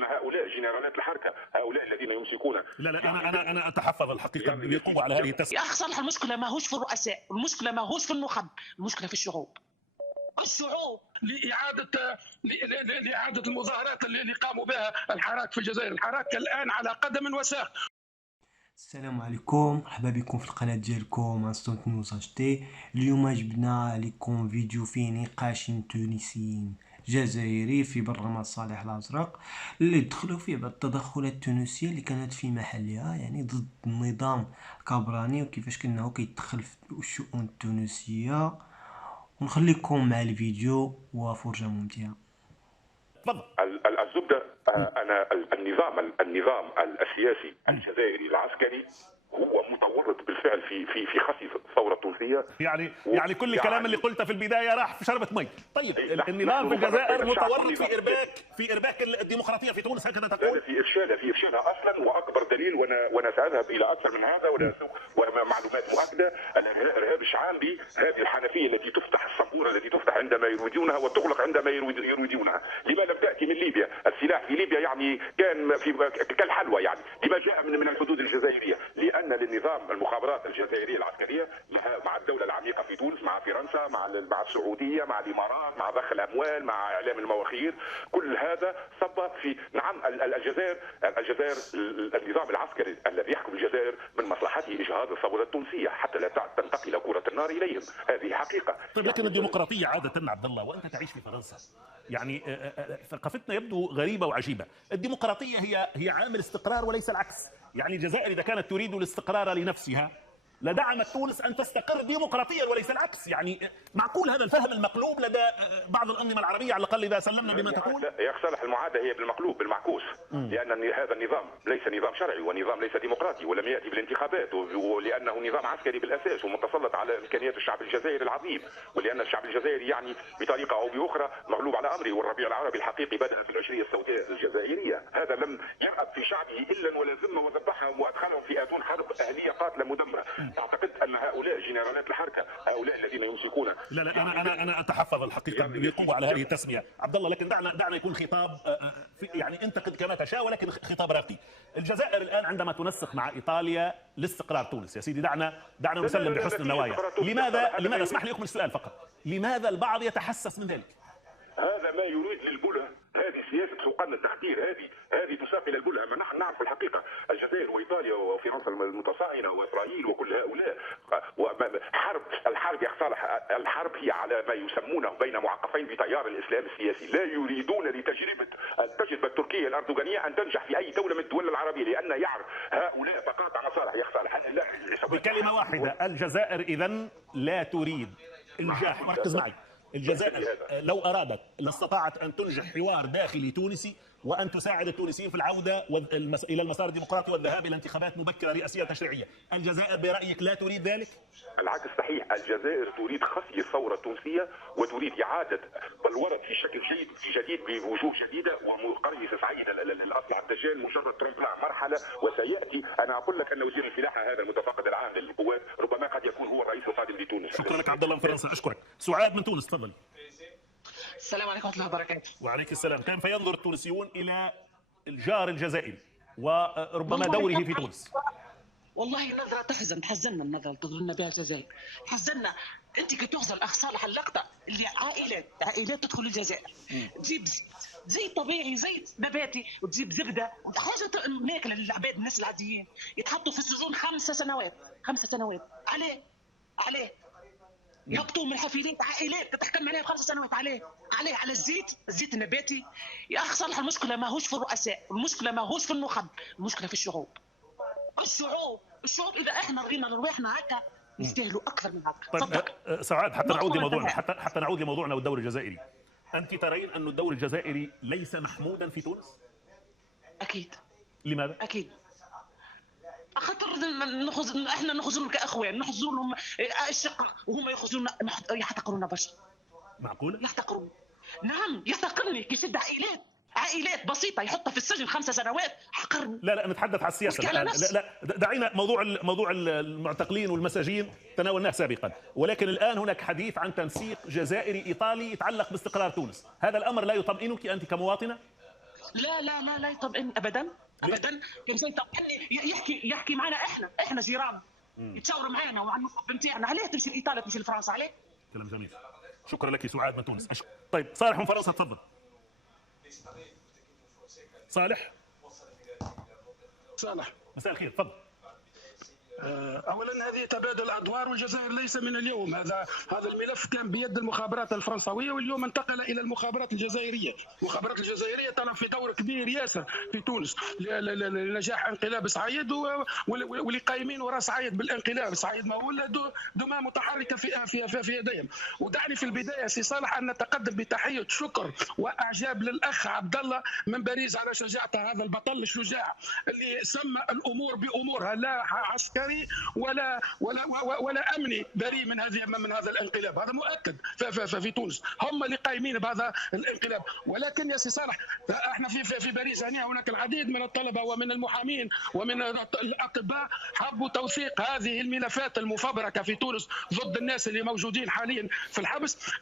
ان هؤلاء جنرالات الحركه، هؤلاء الذين يمسكون. لا انا اتحفظ الحقيقه بقوه على هذه التسميه. يا اخي صالح، المشكله ماهوش في الرؤساء، المشكله ماهوش في النخب، المشكله في الشعوب. لإعادة المظاهرات اللي قاموا بها الحراك في الجزائر. الحراك الآن على قدم وساق. السلام عليكم، مرحبا بكم في القناة ديالكم انستونت نيوز اتش تي. اليوم جبنا لكم فيديو فيه نقاش تونسي جزائري في برلمان صالح الازرق اللي دخلوا فيه بعض التدخلات التونسية اللي كانت في محلها، يعني ضد النظام كابراني وكيفاش كانه كيتدخل في الشؤون التونسية. ونخليكم مع الفيديو وفرجة ممتعة. تفضل. الزبده، انا النظام السياسي الجزائري العسكري هو متورط بالفعل في خسف الثوره التونسيه. يعني كل الكلام اللي قلته في البدايه راح في شربة مي. طيب النظام في الجزائر متورط في ارباك الديمقراطيه في تونس، هكذا تقول؟ في افشالها اصلا، واكبر دليل وانا ساذهب الى اكثر من هذا ومعلومات مؤكده. الارهاب الشعبي، هذه الحنفيه التي تفتح، الصنبوره التي تفتح عندما يريدونها وتغلق عندما يريدونها. لما لم تاتي من ليبيا؟ السلاح في ليبيا يعني كان كالحلوى، يعني لما جاء من الحدود الجزائريه، لان للنظام المخابرات الجزائريه العسكريه مع الدوله العميقه في تونس، مع فرنسا، مع السعوديه، مع الامارات، مع ضخ الاموال، مع اعلام المواخير، كل هذا صب في الجزائر. النظام العسكري الذي يحكم الجزائر من مصلحته اجهاض الثوره التونسيه حتى لا تنتقل كره النار اليهم، هذه حقيقه. طيب لكن الديمقراطيه عاده عبد الله وانت تعيش في فرنسا، يعني ثقافتنا يبدو غريبه وعجيبه. الديمقراطيه هي عامل استقرار وليس العكس. يعني الجزائر اذا كانت تريد الاستقرار لنفسها لدعمت تونس ان تستقر ديمقراطيا وليس العكس. يعني معقول هذا الفهم المقلوب لدى بعض الانظمه العربيه، على الاقل اذا سلمنا بما تقول؟ يا اخي صالح، المعادله هي بالمقلوب بالمعكوس، لان هذا النظام ليس نظام شرعي ونظام ليس ديمقراطي ولم ياتي بالانتخابات، ولانه نظام عسكري بالاساس ومتسلط على امكانيات الشعب الجزائري العظيم، ولان الشعب الجزائري يعني بطريقه او باخرى مغلوب على امره. والربيع العربي الحقيقي بدا في العشريه السوداء الجزائريه، هذا لم يرأب في شعبه الا ولا ذم وذبحهم وادخلهم في اتون حرب اهليه قاتله مدمره. اعتقد ان هؤلاء جنرالات الحركه، هؤلاء الذين يمسكون. لا انا اتحفظ الحقيقه بقوه على هذه التسميه عبد الله، لكن دعنا يكون خطاب يعني انتقد كما تشاء ولكن خطاب راقي. الجزائر الان عندما تنسق مع ايطاليا لاستقرار تونس، يا سيدي دعنا نسلم بحسن النوايا. لماذا اسمح لي اكمل السؤال فقط، لماذا البعض يتحسس من ذلك؟ هذا ما يريد للبله، هذه سياسه سوقان التخدير، هذه تساق الى البله. ما نحن نعرف الحقيقه، الجزائر وايطاليا وفرنسا المتصاعده واسرائيل وكل هؤلاء الحرب يا صالح، الحرب هي على ما يسمونه بين معقفين بتيار الاسلام السياسي. لا يريدون التجربه التركيه الاردوغانيه ان تنجح في اي دوله من الدول العربيه، لان يعرف هؤلاء تقاطع مصالح. يا صالح بكلمه واحده، الجزائر اذا لا تريد انجاح. ركز معي، الجزائر لو أرادت لاستطاعت أن تنجح حوار داخلي تونسي وأن تساعد التونسيين في العودة إلى المسار الديمقراطي والذهاب إلى انتخابات مبكرة رئاسية تشريعية. الجزائر برأيك لا تريد ذلك؟ العكس صحيح، الجزائر تريد خفي الثورة التونسية وتريد إعادة بلورة في شكل جديد بوجوه جديدة ومقرية صعيد الأصل على الدجال، مجرد ترمبلان مرحلة وسيأتي. أنا أقول لك أن وزير الفلاحة هذا المتفقد العام للقوات ربما قد يكون هو الرئيس القادم لتونس. شكرا لك عبد الله من فرنسا، أشكرك. سعاد من تونس، تفضل. السلام عليكم ورحمه الله وبركاته. وعليك السلام. كيف ينظر التونسيون الى الجار الجزائري وربما دوره في تونس؟ والله النظره تحزننا، النظره اللي تظهرنا بها الجزائر حزننا. انت كي تغزل الاخ صالح اللقطه اللي عائلات تدخل الجزائر، تجيب زيت طبيعي، زيت نباتي، وتجيب زبده حاجه ماكله للعباد، الناس العاديين يتحطوا في السجون 5 سنوات. 5 سنوات عليه يهبطوا من الحافلات، عائلات تتحكم عليها ب5 سنوات. عليه على الزيت النباتي. يا اخ صالح، المشكله ماهوش في الرؤساء، المشكله ماهوش في النخب، المشكله في الشعوب. الشعوب اذا احنا رضينا لرواحنا هكا نستاهلوا اكثر من هكا. طيب سعاد، حتى نعود لموضوعنا والدور الجزائري. انت ترين ان الدور الجزائري ليس محمودا في تونس؟ اكيد. لماذا؟ اكيد خاطر احنا نخرجون كاخوان، نحزونهم الشق وهم يخرجون يحتقرونا برشا. معقوله؟ يحتقرون. نعم يحتقرني، كيشد عائلات بسيطه يحطها في السجن 5 سنوات. حقرني. لا نتحدث على السياسه. لا دعينا موضوع المعتقلين والمساجين تناولناه سابقا، ولكن الان هناك حديث عن تنسيق جزائري ايطالي يتعلق باستقرار تونس. هذا الامر لا يطمئنك انت كمواطنه؟ لا لا لا لا يطمئن ابدا ابدا. كان زي يطمئن يحكي معنا احنا جيران، يتشاور معنا وعن الحب نتاعنا. عليه تمشي لايطاليا تمشي لفرنسا؟ عليه؟ كلام جميل. شكرا لك سعاد من تونس. طيب صالح من فرنسا تفضل. صالح مساء الخير تفضل. اولا هذه تبادل الادوار، والجزائر ليس من اليوم. هذا الملف كان بيد المخابرات الفرنسويه واليوم انتقل الى المخابرات الجزائريه. المخابرات الجزائريه تلعب في دور كبير ياسر في تونس لنجاح انقلاب سعيد واللي قايمين وراء سعيد بالانقلاب. سعيد ما هو دمى متحركه في يديهم. ودعني في البدايه سي صالح ان نتقدم بتحيه شكر واعجاب للاخ عبد الله من باريس على شجاعته، هذا البطل الشجاع اللي سمى الامور بامورها، لا عسكري ولا امني بريء من هذا الانقلاب. هذا مؤكد في تونس، هم اللي قايمين بهذا الانقلاب. ولكن يا سي صالح احنا في باريس هناك العديد من الطلبه ومن المحامين ومن الاطباء حبوا توثيق هذه الملفات المفبركه في تونس ضد الناس اللي موجودين حاليا في الحبس.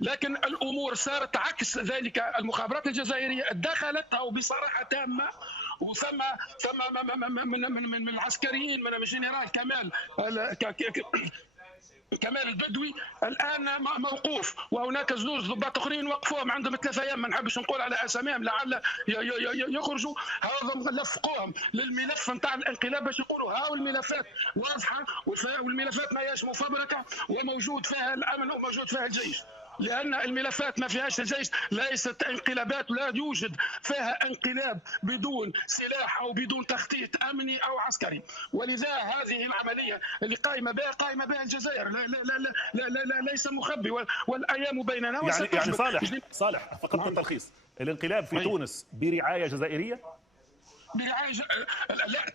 لكن الامور صارت عكس ذلك. المخابرات الجزائريه دخلت بصراحه تامه، وثم من العسكريين من الجنرال كمال البدوي الان موقوف، وهناك زوج ضباط اخرين وقفوهم عندهم 3 ايام، ما نحبش نقول على اساميهم لعل يخرجوا. هذا لفقوهم للملف نتاع الانقلاب باش يقولوا هاو الملفات واضحه والملفات ما هياش مفبركه وموجود فيها الامن وموجود فيها الجيش. لأن الملفات ما فيهاش الجيش ليست انقلابات، ولا يوجد فيها انقلاب بدون سلاح أو بدون تخطيط أمني أو عسكري. ولذا هذه العملية اللي قائمة بها الجزائر لا لا لا لا لا لا ليس مخبي، والأيام بيننا. يعني صالح فقط التلخيص، الانقلاب في تونس برعاية جزائرية؟ برعاية لا،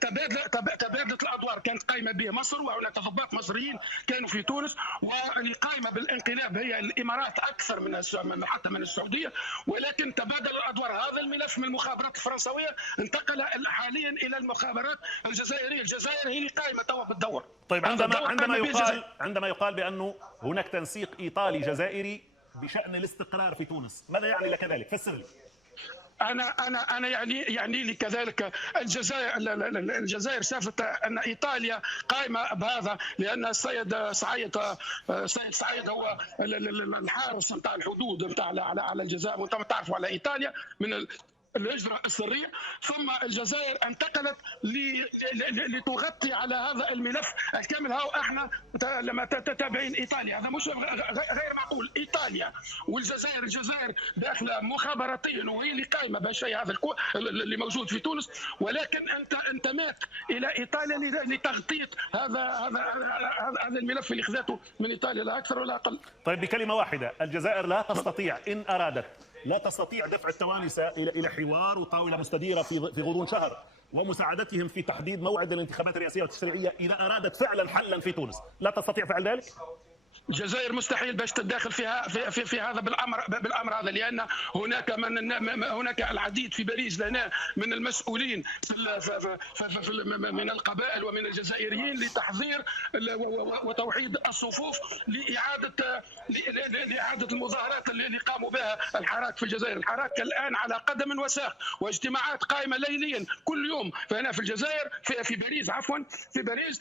تبادلة الادوار كانت قائمه به مصر، وهناك ضباط مصريين كانوا في تونس، واللي قائمه بالانقلاب هي الامارات اكثر حتى من السعوديه. ولكن تبادل الادوار. هذا الملف من المخابرات الفرنسويه انتقل حاليا الى المخابرات الجزائريه. الجزائر هي اللي قائمه توا بالدور. طيب عندما يقال بانه هناك تنسيق ايطالي جزائري بشان الاستقرار في تونس، ماذا يعني لك ذلك؟ فسر لي. انا يعني لي كذلك الجزائر شافت ان ايطاليا قائمه بهذا، لان السيد سعيد هو الحارس نتاع الحدود نتاع على الجزائر، وانتم تعرفوا على ايطاليا من الهجرة السرية. ثم الجزائر انتقلت لتغطي على هذا الملف الكامل. هاو احنا لما تتابعين ايطاليا، هذا مش غير معقول. ايطاليا والجزائر، الجزائر داخله مخابراتيا وهي اللي قائمه بالشيء هذا اللي موجود في تونس، ولكن انت انتميت الى ايطاليا لتغطيه هذا الملف اللي خذته من ايطاليا، لا اكثر ولا اقل. طيب بكلمه واحده، الجزائر لا تستطيع ان ارادت دفع التوانسه الى حوار وطاوله مستديره في غضون شهر، ومساعدتهم في تحديد موعد الانتخابات الرئاسيه والتشريعيه اذا ارادت فعلا حلا في تونس. لا تستطيع فعل ذلك؟ الجزائر مستحيل باش تتداخل في هذا بالامر هذا، لان هناك العديد في باريس لنا من المسؤولين من القبائل ومن الجزائريين لتحضير وتوحيد الصفوف لاعاده المظاهرات اللي قاموا بها الحراك في الجزائر. الحراك الان على قدم وساق، واجتماعات قائمه ليليا كل يوم فهنا في الجزائر في باريس في باريس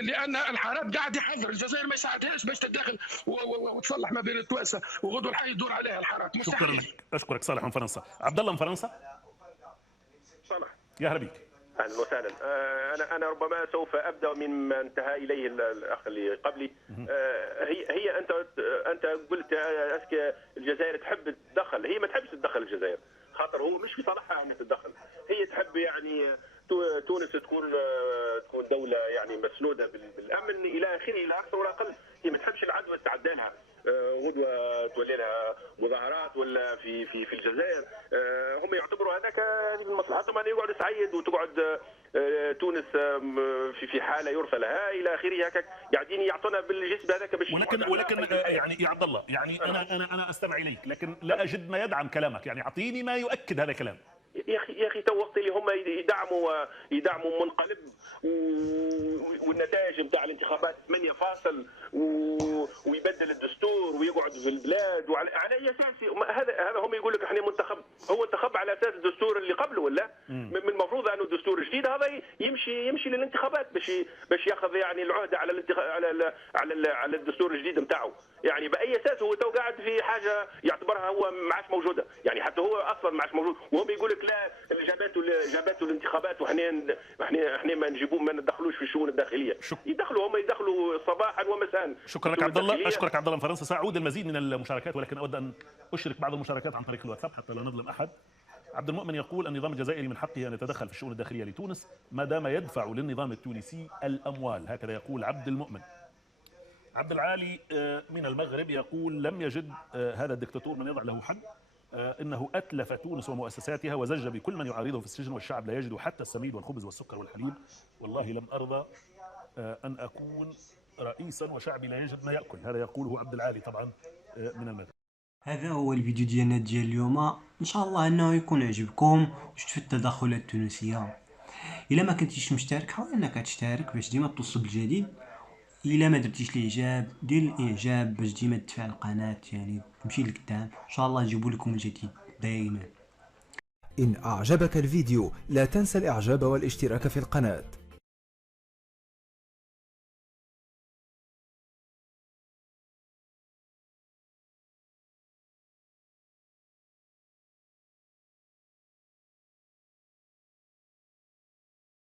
لان الحراك قاعد يحضر. الجزائر ما يساعدهاش باش تتدخل وتصلح ما بين التوانسه، وغدو الحي يدور عليها الحراك. شكرا لك، اشكرك صالح من فرنسا. عبد الله من فرنسا. صالح يا هلا بك. اهلا وسهلا. انا ربما سوف ابدا مما انتهى اليه الاخ اللي قبلي. هي انت قلت الجزائر تحب تتدخل. هي ما تحبش تتدخل الجزائر، خاطر هو مش في صالحها ان تتدخل. هي تحب يعني تونس تكون دوله يعني مسنوده بالامن الى اخره، لا اكثر ولا اقل. هي ما تحبش العدوى تعدى لها غدوه تولي لها مظاهرات ولا في الجزائر. هم يعتبروا هذاك من مصلحتهم ان يقعد سعيد وتقعد تونس في حاله يرثى لها الى اخره. هكاك قاعدين يعطونا بالجسم هذاك باش ولكن يعني يا عبد الله، يعني انا استمع اليك لكن لا اجد ما يدعم كلامك. يعني اعطيني ما يؤكد هذا الكلام. يا اخي يا اخي تو وقت اللي هم يدعموا منقلب والنتائج نتاع الانتخابات 8 فاصل ويبدل الدستور ويقعد في البلاد وعلى اي اساس هذا هم يقول لك احنا هو انتخب على اساس الدستور اللي قبله ولا من المفروض انه الدستور الجديد هذا يمشي للانتخابات باش ياخذ يعني العهده على الدستور الجديد نتاعو. يعني باي اساس هو تو قاعد في حاجه يعتبرها هو ما عادش موجوده، يعني حتى هو اصلا ما عادش موجود، وهم يقول لك لا جابته الانتخابات واحنا ما ندخلوش في الشؤون الداخليه. يدخلوا صباحا ومساء. شكرا لك عبد الله، اشكرك عبد الله من فرنسا. ساعود المزيد من المشاركات ولكن اود ان اشرك بعض المشاركات عن طريق الواتساب حتى لا نظلم احد. عبد المؤمن يقول النظام الجزائري من حقه ان يتدخل في الشؤون الداخليه لتونس ما دام يدفع للنظام التونسي الاموال، هكذا يقول عبد المؤمن. عبد العالي من المغرب يقول لم يجد هذا الدكتاتور من يضع له حد، انه اتلف تونس ومؤسساتها وزج بكل من يعارضه في السجن، والشعب لا يجد حتى السميد والخبز والسكر والحليب. والله لم ارضى ان اكون رئيسا وشعبي لا يجد ما ياكل. هذا يقوله عبد العالي طبعا من المغرب. هذا هو الفيديو ديالنا ديال اليوم، ان شاء الله انه يكون عجبكم وشفتوا التدخلات التونسيه. الا ما كنتيش مشترك حاول انك تشترك باش ديما توصل بالجديد. الا ما درتيش الاعجاب دير الاعجاب باش ديما تدفع القناه يعني تمشي لقدام. ان شاء الله نجيبوا لكم الجديد دائما. إن أعجبك الفيديو لا تنسى الإعجاب والاشتراك في القناة.